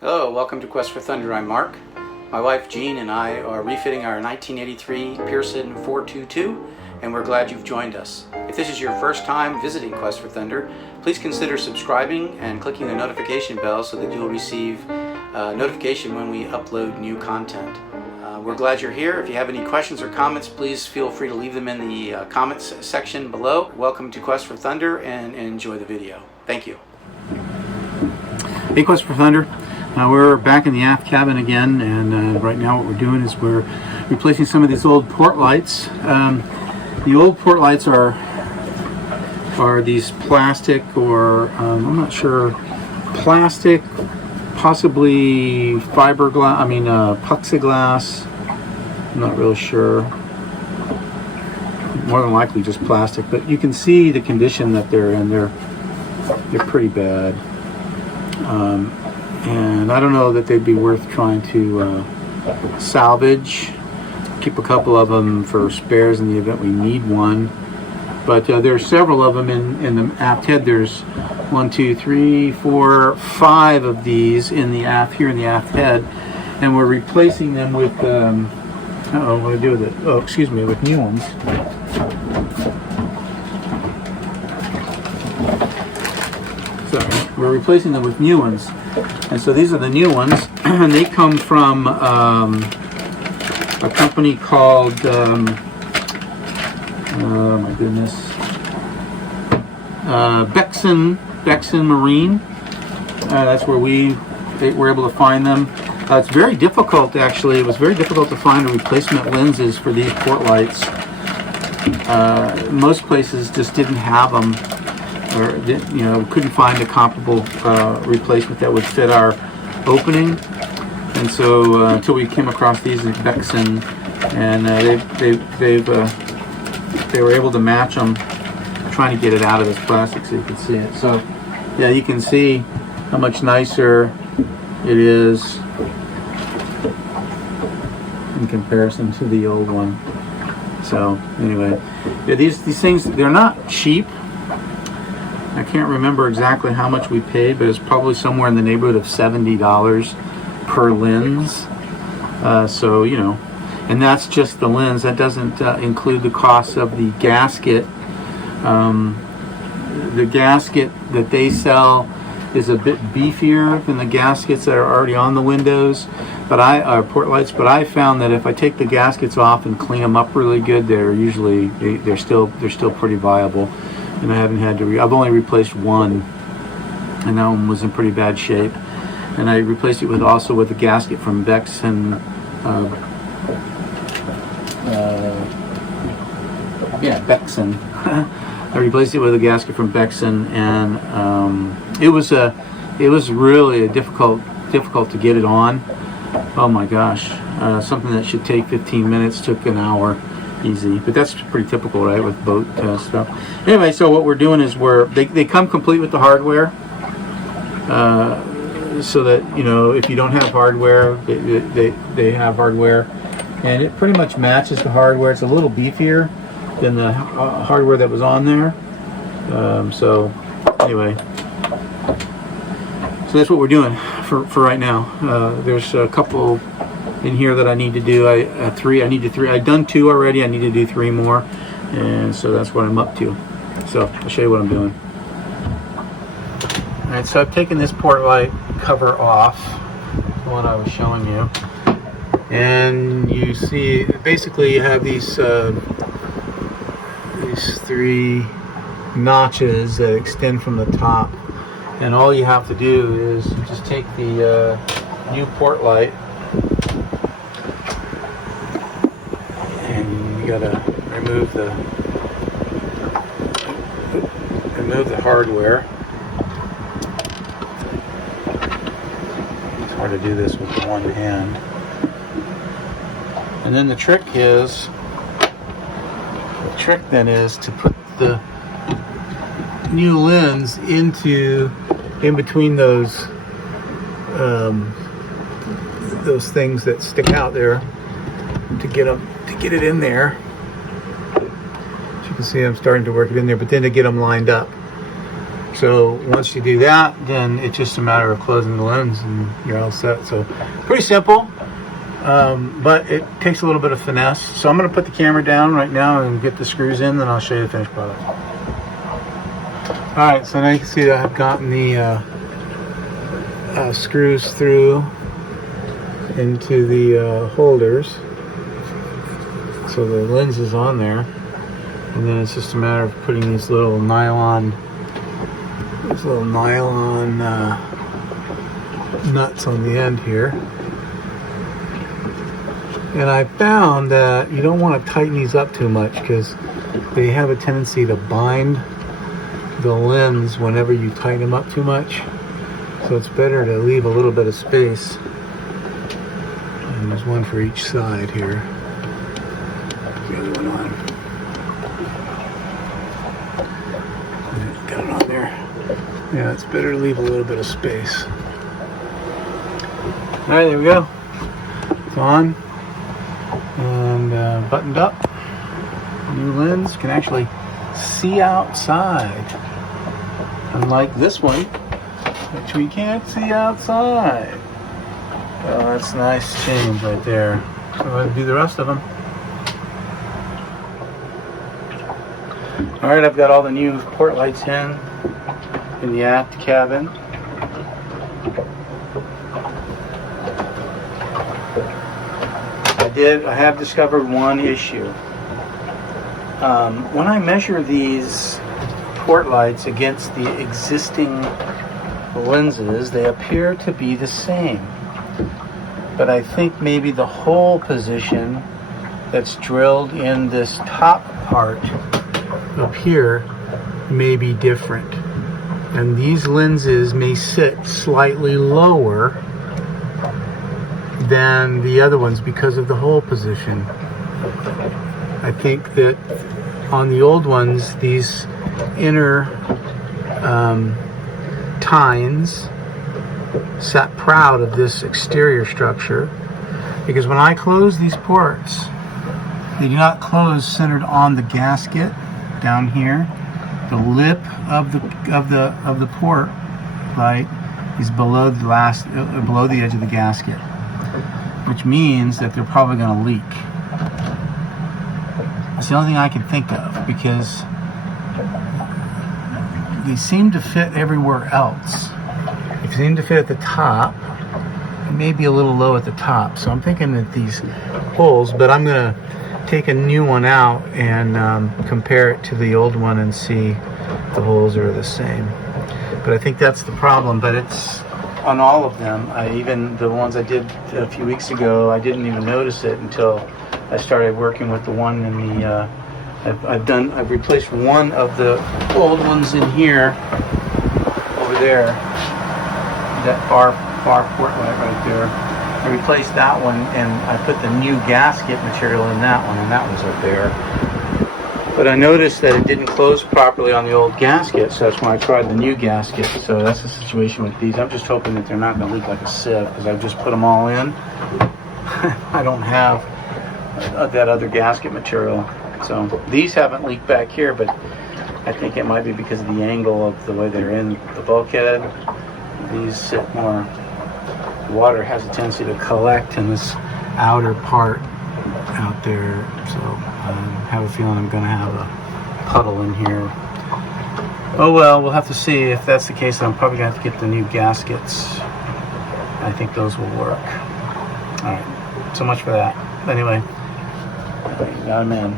Hello, welcome to Quest for Thunder. I'm Mark. My wife Jean and I are refitting our 1983 Pearson 422, and we're glad you've joined us. If this is your first time visiting Quest for Thunder, please consider subscribing and clicking the notification bell so that you'll receive notification when we upload new content. We're glad you're here. If you have any questions or comments, please feel free to leave them in the comments section below. Welcome to Quest for Thunder and enjoy the video. Thank you. Hey, Quest for Thunder. We're back in the aft cabin again, and right now what we're doing is we're replacing some of these old port lights. The old port lights are these plastic, or I'm not sure, plastic, possibly fiberglass, plexiglass. I'm not real sure. More than likely just plastic, but you can see the condition that they're in. They're pretty bad. And I don't know that they'd be worth trying to salvage. Keep a couple of them for spares in the event we need one. But there are several of them in the aft head. There's 1, 2, 3, 4, 5 of these in the aft head, and we're replacing them with what do I do with it? Oh, excuse me, with new ones. Sorry, we're replacing them with new ones. And so these are the new ones, and they come from a company called, oh my goodness, Pearson Marine. That's where we were able to find them. It's very difficult, actually. It was very difficult to find replacement lenses for these port lights. Most places just didn't have them, or couldn't find a comparable replacement that would fit our opening. And so until we came across these at Pearson, and they were able to match them, trying to get it out of this plastic so you can see it. So yeah, you can see how much nicer it is in comparison to the old one. So anyway, yeah, these things, they're not cheap. I can't remember exactly how much we paid, but it's probably somewhere in the neighborhood of $70 per lens. So, and that's just the lens. That doesn't include the cost of the gasket. The gasket that they sell is a bit beefier than the gaskets that are already on the windows, port lights. But I found that if I take the gaskets off and clean them up really good, they're still pretty viable. And I haven't had to. I've only replaced one, and that one was in pretty bad shape. And I replaced it also with a gasket from Pearson. Pearson. I replaced it with a gasket from Pearson, and it was really difficult to get it on. Oh my gosh! Something that should take 15 minutes took an hour. Easy, but that's pretty typical, right, with boat stuff. Anyway, so what we're doing is they come complete with the hardware, so that if you don't have hardware, they have hardware, and it pretty much matches the hardware. It's a little beefier than the hardware that was on there. So anyway, so that's what we're doing for right now. There's a couple in here that I need to do. I've done 2 already. I need to do 3 more, and so that's what I'm up to. So I'll show you what I'm doing. All right, so I've taken this port light cover off, the one I was showing you, and you see basically you have these 3 notches that extend from the top, and all you have to do is just take the new port light, gotta remove the hardware. It's hard to do this with one hand. And then the trick then is to put the new lens in between those things that stick out there to get it in there. As you can see, I'm starting to work it in there, but then to get them lined up. So once you do that, then it's just a matter of closing the lens and you're all set. So pretty simple, but it takes a little bit of finesse. So I'm going to put the camera down right now and get the screws in, then I'll show you the finished product. Alright, so now you can see that I've gotten the screws through into the holders. So the lens is on there. And then it's just a matter of putting these little nylon nuts on the end here. And I found that you don't want to tighten these up too much because they have a tendency to bind the lens whenever you tighten them up too much. So it's better to leave a little bit of space. And there's one for each side here. The other one on. Got it on there. Yeah, it's better to leave a little bit of space. Alright, there we go. It's on and buttoned up. New lens, can actually see outside. Unlike this one, which we can't see outside. Oh, that's a nice change right there. So I'll do the rest of them. Alright, I've got all the new port lights in the aft cabin. I have discovered one issue. When I measure these port lights against the existing lenses, they appear to be the same. But I think maybe the hole position that's drilled in this top part up here may be different. And these lenses may sit slightly lower than the other ones because of the hole position. I think that on the old ones, these inner tines sat proud of this exterior structure, because when I close these ports, they do not close centered on the gasket down here. The lip of the port light is below the edge of the gasket, which means that they're probably going to leak. That's the only thing I can think of, because they seem to fit everywhere else. They seem to fit at the top, and maybe a little low at the top. So I'm thinking that these holes, but I'm going to take a new one out and compare it to the old one and see if the holes are the same. But I think that's the problem. But it's on all of them. Even the ones I did a few weeks ago, I didn't even notice it until I started working with the one in the. I've replaced one of the old ones in here over there. That far port light right there. I replaced that one and I put the new gasket material in that one, and that was up there. But I noticed that it didn't close properly on the old gasket, so that's when I tried the new gasket. So that's the situation with these. I'm just hoping that they're not going to leak like a sieve, because I've just put them all in. I don't have that other gasket material. So these haven't leaked back here, but I think it might be because of the angle of the way they're in the bulkhead. These sit more. Water has a tendency to collect in this outer part out there, so I have a feeling I'm going to have a puddle in here. Oh well, we'll have to see. If that's the case, I'm probably going to have to get the new gaskets. I think those will work. Alright, so much for that. Anyway, got them in.